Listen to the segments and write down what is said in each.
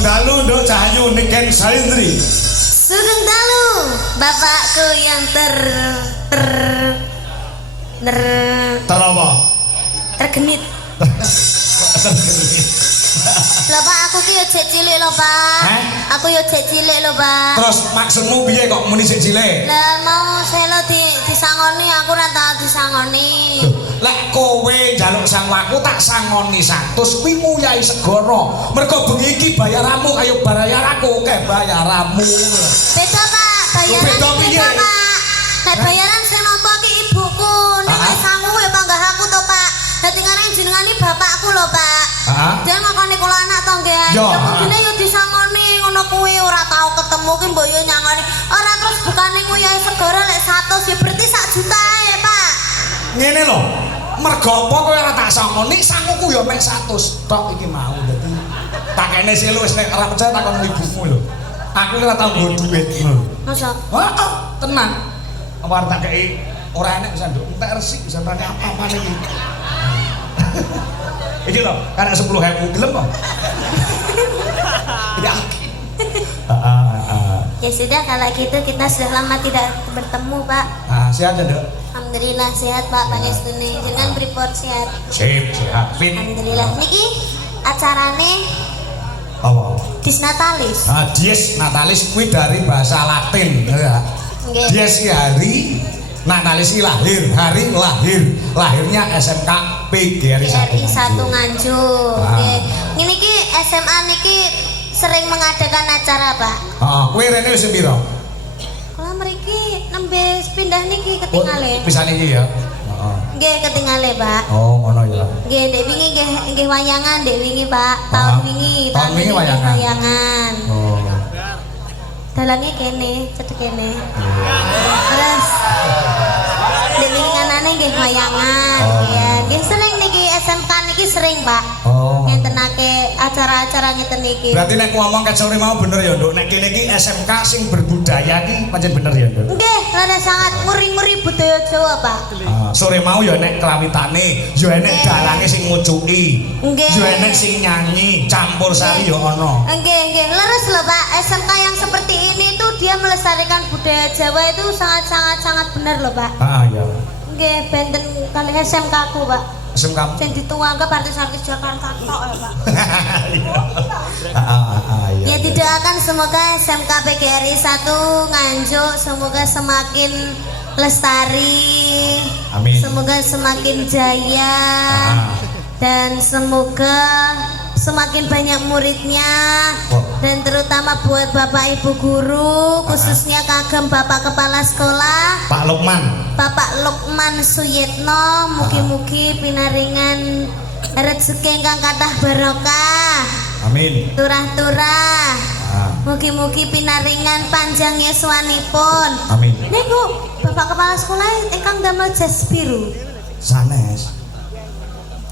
Sugeng dalu Nduk Cahayu Niken Salindri. Sugeng dalu bapakku yang Terapa? tergenit. Lho Pak, aku ki yo jek cilik lho Pak. Aku yo jek cilik lho Pak. Terus maksudmu piye kok muni sik cilik? Lah mau selo disangoni aku ora tau disangoni. Lek kowe njaluk sangu aku tak sangoni 100 kuwi nguyai segara. Mergo bengi iki bayaranmu kaya bayar aku akeh bayaramu. Beda Pak, bayaran Beda piye? beda Pak. Nek bayaran sing nampa ki ibuku, nek sangu ya panggah aku to Pak. Dadi ngarep jenengane bapakku lho Pak. Jangan ngakoni kula anak to nggih. Ya kudune yo disangoni ngono kuwi ora tau ketemu ki mbok yo nyangoni. Ora terus bukane nguyai segara lek 100 ya berarti 1 juta ae Pak. Ngene lho. Mergo apa kowe ora tak sangoni sanguku ya mek 100 tok iki mau dadi tak kene sih lu wis nek ora percaya takon ibumu lho. Aku ora tau nggo dhuwit lho. Masa? Heeh, tenan. Awar tak kei ora enek bisa nduk entek resik bisa tanya apa-apa iki. Iki lho, karena 10.000 gelem kok. Ya. Ya sudah kalau gitu kita sudah lama tidak bertemu Pak. Sehat ya, Nduk? Alhamdulillah sehat Pak Pangestune. Dengan report sehat. Sip, sehat. Fit. Alhamdulillah. Niki acarane Apa? Disnatalis. Dies Natalis kuwi dari bahasa Latin ya. Nggih. Dies ki hari, Natalis ki lahir, hari lahir. Lahirnya SMK PGRI 1 Nganjuk. Nggih. Ngene iki SMA niki sering mengadakan acara, Pak. Heeh, kowe rene wis piro? Kula mriki nembe pindah niki ketingale. Pisan iki ya. Heeh. Nggih ketingale, Pak. Oh, ngono ya. Nggih, ndek wingi nggih wayangan, ndek wingi, Pak. Tahun wingi wayangan. Oh. Dalange kene, cedhek kene. Terus ndek wingi nganane nggih wayangan, ya. Nggih sering niki SMK niki sering, Pak. Oh. Ngentenake acara-acara ngeten niki. Berarti nek ngomong ke sore mau bener ya, Nduk. Nek kene iki SMK sing berbudaya iki pancen bener ya, Nduk. Nggih, rada sangat muri-muri budaya Jawa, Pak. Sore mau ya nek kelawitane, ya enek dalange sing ngucuki. Ya enek sing nyanyi, campur sari ya ana. Nggih, leres lho, Pak. SMK yang seperti ini tuh dia melestarikan budaya Jawa itu sangat benar loh, Pak. Ya. Nggih, benten kali SMK aku, Pak. SMK. Sing dituangke artis-artis Jakarta tok ya, Pak. Ya tidak akan semoga SMK PGRI 1 Nganjuk semoga semakin lestari. Amin. Semoga semakin jaya. Dan semoga semakin banyak muridnya. Dan terutama buat Bapak Ibu guru, khususnya kagem Bapak Kepala Sekolah Pak Lukman. Bapak Lukman Suyitno, mugi-mugi pinaringan rezeki ingkang kathah barokah. Amin. Turah-turah. Mugi-mugi pinaringan panjang yuswanipun. Amin. Niku Bapak Kepala Sekolah ingkang damel jas biru. Sanes.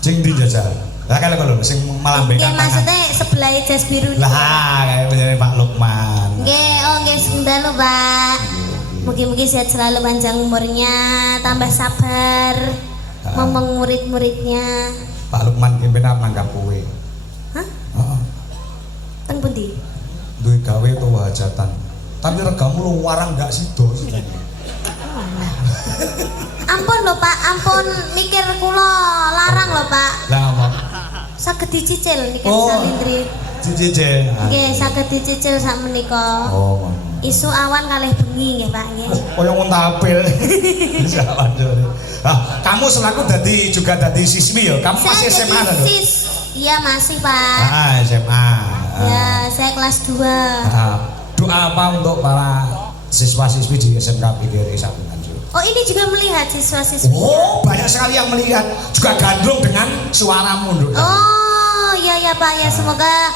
Sing ndi jajal? Lah kalau sing melambaikan tangan. Maksudnya sebelah jas biru. Lah kayak menjadi Pak Lukman. Nggih, nggih sedalu, Pak. Mugi-mugi sehat selalu panjang umurnya, tambah sabar ngomong murid-muridnya. Pak Lukman pimpinan nanggap kowe. Hah? Heeh. Teng pundi? Duwe gawe utawa hajatan. Tapi regamu lu warang gak sido sih. Ampun lho Pak, ampun mikir kula larang lho Pak. Lah apa? Saged dicicil niki Salindri. Cicil. Nggih, saged dicicil sak menika. Oh. Isu awan kalih bengi nggih Pak nggih. Kaya nguntabel. Bisa lanjut. Kamu selaku juga dadi siswi ya? Kamu masih SMA kan? Iya masih Pak. SMA. Ya, saya kelas 2. Doa apa untuk para siswa-siswi di SMK PGRI 1 Nganjuk? Oh ini juga melihat siswa-siswi. Oh banyak sekali yang melihat, juga gandrung dengan suaramu. Oh iya Pak ya, semoga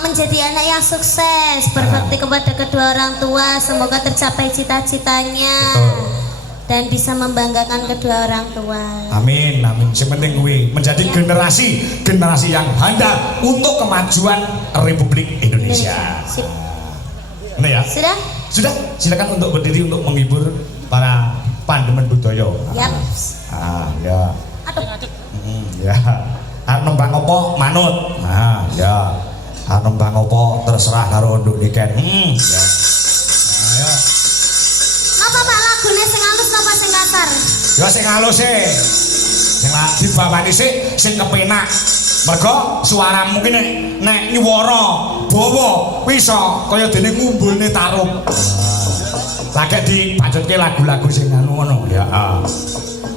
menjadi anak yang sukses, berbakti kepada kedua orang tua, semoga tercapai cita-citanya. Dan bisa membanggakan kedua orang tua. Amin, amin. Sepenting gue menjadi generasi yang handal untuk kemajuan Republik Indonesia. Sip. Ini ya. Sudah. Silakan untuk berdiri untuk menghibur para pandemen budaya. Yap. Ya. Aduh. Ya. Nembang apa manut. Ya. nembang apa terserah karo nduk niken. Ya. Ayo. Napa Pak lagune sing halus napa sing kasar? Ya sing halus e. Sing dibawani sik sing kepenak. Mergo suaramu ki nek nyuwara bawa bisa kaya dene ngumbulne tarup. Lagi dipacutke lagu-lagu sing anu ngono ya.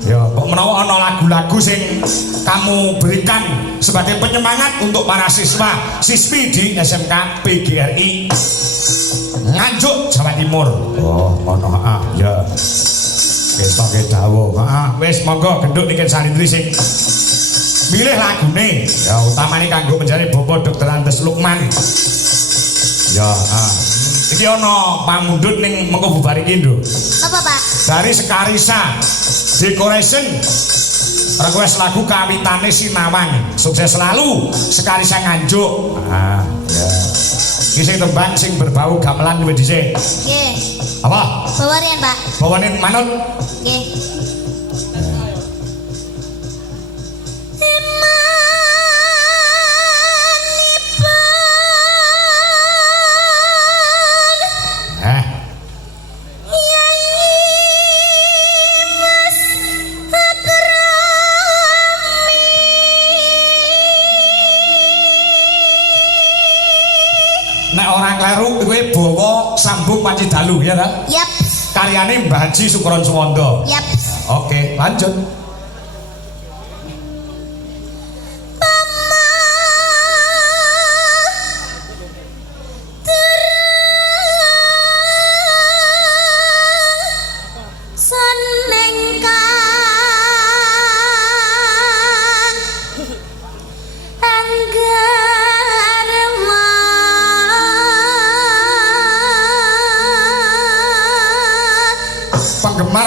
Ya, kok menawa ana lagu-lagu sing kamu berikan sebagai penyemangat untuk para siswa siswi di SMK PGRI Nganjuk Jawa Timur. Oh, ngono ya. Wis kok dawuh. Wis monggo genduk niki salindri sing milih lagune. Ya utamane kanggo menjadi Bapak Dr. Andes Lukman. Ya, iki ana pamundhut ning mengko bubar iki lho. Apa, Pak? Dari Sekarisa Decoration request lagu kawitane Sinawang. Sukses selalu Sekarisa Nganjuk. Ya. Iki sing tembang sing berbau gamelan luwih dhisik. Nggih. Apa? Bawarian, Pak. Bawarian manut. Nggih. Kleru kowe bawa sambung Panci Dalu ya ta? Yap. Karyane Mbah Haji Sukron Suwondo. Yap. Oke, lanjut.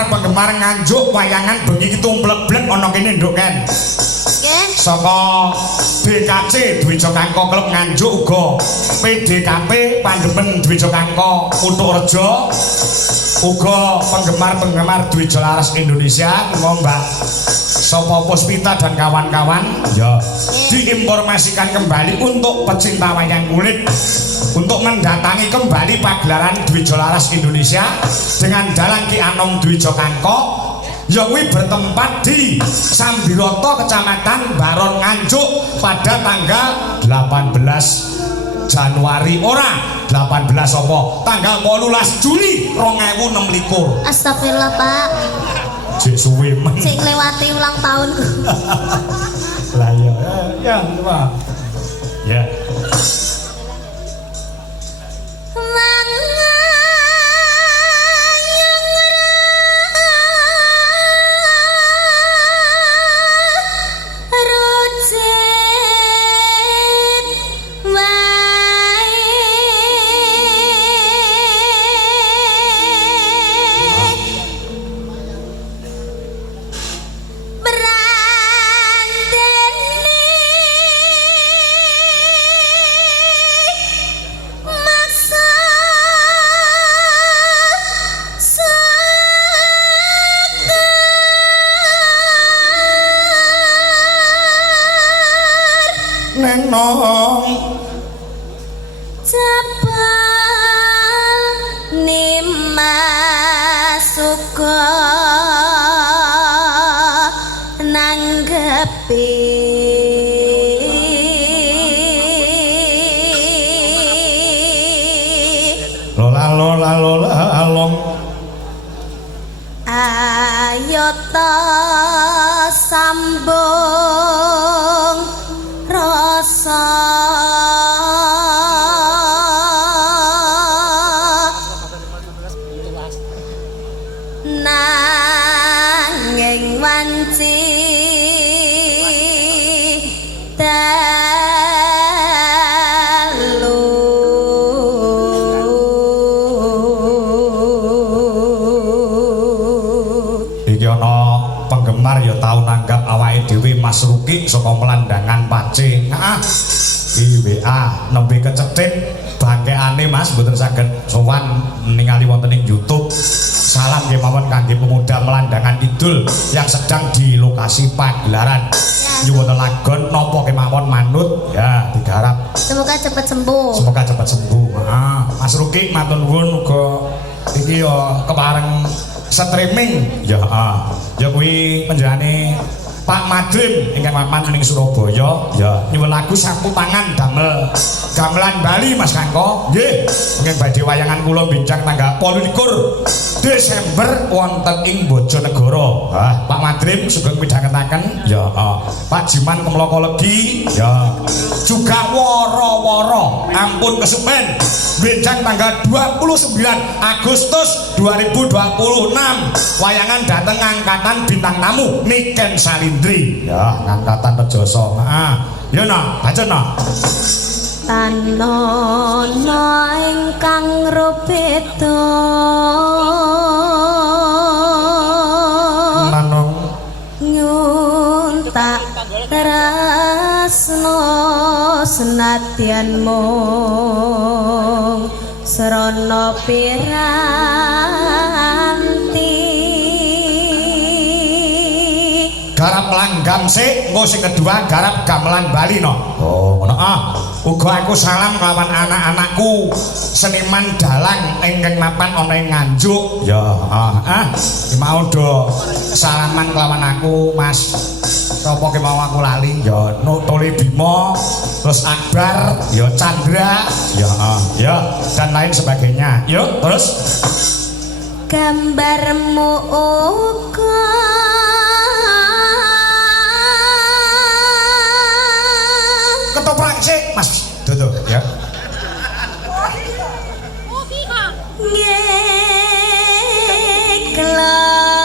Penggemar Nganjuk wayangan bengi tumblek-blek ana kene nduk kan. Nggih. Saka BKC Dwija Kangko Klub Nganjuk uga PDKP Pandemen Dwija Kangko Kutukrejo uga penggemar Dwija Laras Indonesia Mbak Sopo Puspita dan kawan-kawan ya diinformasikan kembali untuk pecinta wayang kulit untuk mendatangi kembali pagelaran Dwija Laras Indonesia dengan Dalan Ki Anom Dwija Kangko yang bertempat di Sambiroto Kecamatan Baron Nganjuk pada tanggal 18 Januari 18 apa tanggal 18 Juli 2026. Astagfirullah, Pak. Cek suwe men. Cek lewati ulang tahunku. Lah ya, Pak. Ya. Ayota sambung rasa nanging wanci ya tau nanggap awake dhewe Mas Ruki saka Pelandangan Pacing. Di WA nembe kecetit bangkeane Mas mboten saged sowan ningali wonten ing YouTube. Salam nggih mawon kangge pemuda Melandangan Kidul yang sedang di lokasi pagelaran. Mas. Nyuwun lagon napa kemawon manut ya digarap. Semoga cepat sembuh. Semoga cepat sembuh. Mas Ruki matur nuwun uga iki ya kepareng streaming ya ya kuwi panjenengane Pak Madrim ingkang mapan ning Surabaya ya nyuwun lagu sapu tangan damel gamelan Bali Mas Kangko nggih ingkang badhe wayangan kula bincang tanggal 28 Desember wonten ing Bojonegoro. Pak Madrim sugeng midhangetaken ya Pak Jiman Kemloko Legi ya juga woro-woro ampun kesupen bincang tanggal 29 Agustus 2026 wayangan dateng angkatan bintang tamu Niken Salindri ya angkatan Rejoso ya no baca no Tanono ingkang rupeda manung nyuntak tresno senadyan mung srana piranti garap langgam sik engko sing kedua garap gamelan Bali no ngono uga aku salam kelawan anak-anakku seniman dalang ingkang mapan ana ing Nganjuk ya mau do salaman kelawan aku Mas sapa ki mau aku lali ya Nutuli Bimo terus Akbar ya Chandra ya dan lain sebagainya yuk terus gambarmu uga ketoprak sik Mas tutup ya ngeklah